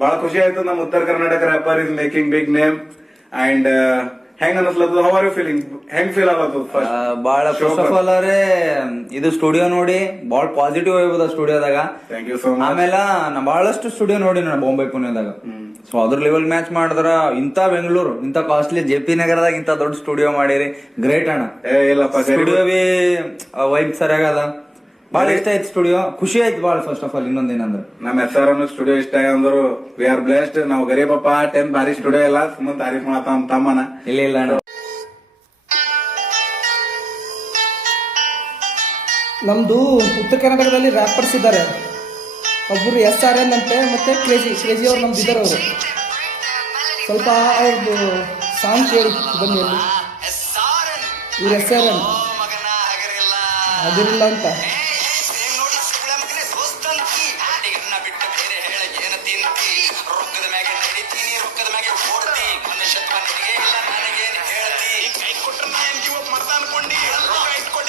ಬಹಳ ಖುಷಿ ಆಯ್ತು. ನಮ್ಮ ಉತ್ತರ Karnataka rapper is making big name and ಹೆಂಗ್ ಅನಿಸ್ಲತ್ತದ? How are you feeling? ಹೆಂಗ್ ಫೀಲ್ ಆಗತ್ತದ? ಬಹಳ ಫಸ್ಟ್ ಆಫ್ ಆಲ್ ಅವ್ರೆ ಇದು ಸ್ಟುಡಿಯೋ ನೋಡಿ ಬಹಳ ಪಾಸಿಟಿವ್ ಆಗಿಬೋದ ಸ್ಟುಡಿಯೋದಾಗ. Thank you so much. ಆಮೇಲೆ ನಾ ಬಹಳಷ್ಟು ಸ್ಟುಡಿಯೋ ನೋಡಿ ನಾನು ಬಾಂಬೆ ಪುಣೆದಾಗ. ಸೊ ಅದ್ರ ಲೆವೆಲ್ ಮ್ಯಾಚ್ ಮಾಡಿದ್ರ ಇಂತ ಬೆಂಗಳೂರು ಇಂತ ಕಾಸ್ಟ್ಲಿ JP ನಗರದಾಗ ಇಂತ ದೊಡ್ಡ ಸ್ಟುಡಿಯೋ ಮಾಡಿರಿ, ಗ್ರೇಟ್ ಅಣ್ಣ. ಇಲ್ಲಪ್ಪ, ಸ್ಟುಡಿಯೋ ಬಿ ವೈಬ್ ಸರಿಯಾಗದ, ಬಹಳ ಇಷ್ಟ ಆಯ್ತು ಸ್ಟುಡಿಯೋ, ಖುಷಿ ಆಯ್ತು ಬಹಳ. ಫಸ್ಟ್ ಆಫ್ ಆಲ್ ಇನ್ನೊಂದೇನಂದ್ರ ನಮ್ಮ SRM ಸ್ಟುಡಿಯೋ ಇಷ್ಟ ಅಂದ್ರು ವಿ ಆರ್ ಬ್ಲೆಸ್ಡ್. ನಾವು ಗರೀಬಪ್ಪ 10 ಭಾರಿ ಸ್ಟುಡಿಯೋ ಎಲ್ಲ ಸುಮ್ಮನೆ ತಾರೀಫ್ ಮಾಡತ್ತ ತಮ್ಮನ. ಇಲ್ಲ ಅಣ್ಣ, ನಮ್ದು ಉತ್ತರ ಕರ್ನಾಟಕದಲ್ಲಿ ರ್ಯಾಪರ್ಸ್ ಇದ್ದಾರೆ. ಒಬ್ಬರು SRN ಅಂತೆ, ಮತ್ತೆ ಕ್ರೇಜಿ ಅವ್ರು ನಮ್ದು ಇದ್ದಾರೆ. ಅವರು ಸ್ವಲ್ಪ ಅವ್ರದ್ದು ಸಾಂಗ್ ಕೇಳಿ ಬನ್ನಿ. ಅಲ್ಲಿ ಇವ್ರು SRN ಅದಿರಿಲ್ಲ ಅಂತ.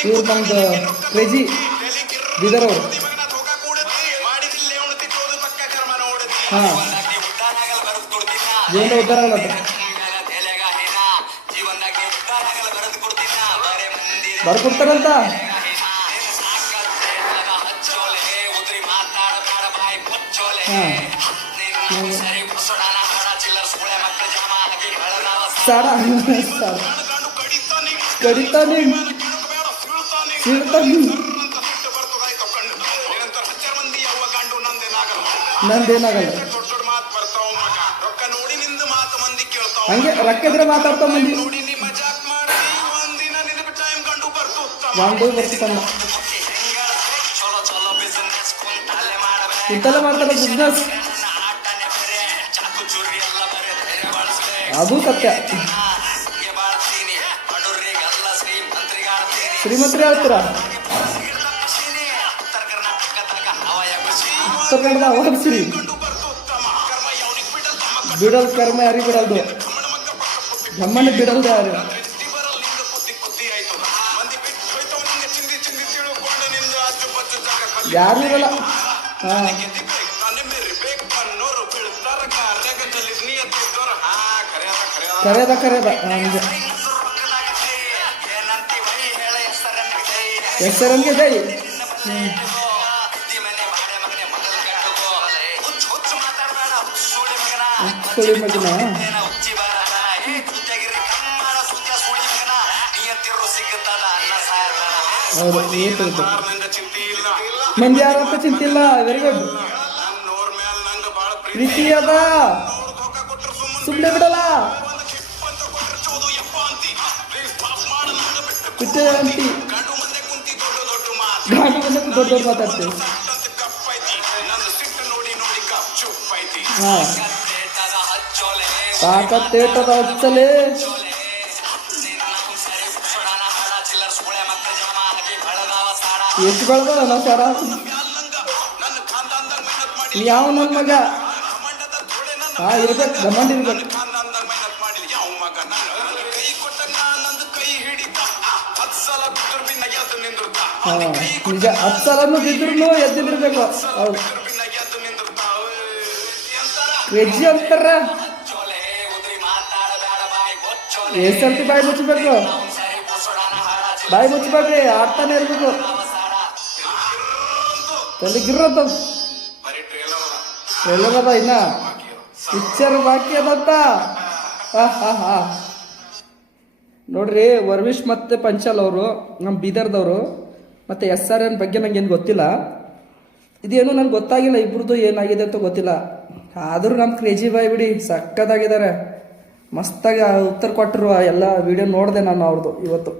ಇವ್ರು ನಮ್ದು ಕ್ರೇಜಿ ಬೀದರ್ ಅವರು. ಹಾ, ಜೀವನ ಉದ್ಧಾರ ಆಗಲ್ಲ ಬರ್ಕೊಡ್ತಾರಂತ. ಕಡಿತಾನೆ ನಂದೇನಾಗಲ್ಲ. ಹಂಗೆ ರೊಕ್ಕ ಇದ್ರೆ ಮಾತಾಡ್ತಾ ಮಂದಿ ಬರ್ತಾನ. ಇಂತೆಲ್ಲ ಮಾಡ್ತಾರ ಬಿಸ್ನೆಸ್, ಅದು ಸತ್ಯ. ಶ್ರೀಮಂತರೇ ಹೇಳ್ತೀರಾ ಉತ್ತರ ಕನ್ನಡದ ಅವಾಗ್ಸಿರಿ ಬಿಡಲ್ ಕರ್ಮ ಯಾರಿ ಬಿಡಲ್ದು, ನಮ್ಮನ್ನ ಬಿಡಲ್ದು ಯಾರು. ಯಾರು ಇರಲ್ಲ. ಹಾ, ಕರೆಯದ ಹಂಗೆ SRNಗೆ ಜೈ. ಸುಳಿ ಮಗನ ಹೌದು, ಮಂದಿ ಯಾರಪ್ಪ ಚಿಂತಿಲ್ಲ. Very good. ಪ್ರೀತಿ ಅದ ಸುಮ್ಮನೆ ಬಿಡಲ್ಲ. ಕುತ್ತೆ ಅಂತಿ ಘಾಟು ಬಂದ ದೊಡ್ಡ ಮಾತಾಡ್ತೇವೆ. ಹಾ, ತಾಕತ್ತೇಟದ ಹಚ್ಚಲೇ ಎಷ್ಟು ಬೆಳೆದ ನಾವು ಸರ. ಯಾವ ನನ್ನ ಮಗ ಇರ್ಬೇಕು, ಗಮಂಡ್ ಇರ್ಬೇಕು. ನಿಜ, 10 ಸಲನು ಬಿದ್ರು ಎದ್ದಿರ್ಬೇಕು. ಹೌದು, ಕ್ರೇಜಿ ಅಂತಾರ. ಎಷ್ಟಂತ ಬಾಯಿ ಮುಚ್ಚಬೇಕು, ಬಾಯಿ ಮುಚ್ಚಬೇಡ್ರಿ, ಆಡ್ತಾನೆ ಇರ್ಬೇಕು. ತಲೆಗಿರೋದ ಎಲ್ಲರದ ಇನ್ನ ಪಿಕ್ಚರ್ ಬಾಕಿ ಅದಂತ. ನೋಡ್ರಿ, ವರ್ವಿಶ್ ಮತ್ತೆ ಪಂಚಾಲ್ ಅವರು ನಮ್ಮ ಬೀದರ್ದವರು. ಮತ್ತು SRN ಬಗ್ಗೆ ನಂಗೆ ಏನು ಗೊತ್ತಿಲ್ಲ, ಇದೇನು ನನಗೆ ಗೊತ್ತಾಗಿಲ್ಲ. ಇಬ್ರದ್ದು ಏನಾಗಿದೆ ಅಂತ ಗೊತ್ತಿಲ್ಲ. ಆದರೂ ನಮ್ಮ ಕ್ರೇಜಿ ಬಾಯ್ ಬಿಡಿ ಸಕ್ಕತ್ತಾಗಿದ್ದಾರೆ, ಮಸ್ತಾಗಿ ಉತ್ತರ ಕೊಟ್ಟರು. ಎಲ್ಲ ವಿಡಿಯೋ ನೋಡಿದೆ ನಾನು ಅವ್ರದ್ದು ಇವತ್ತು.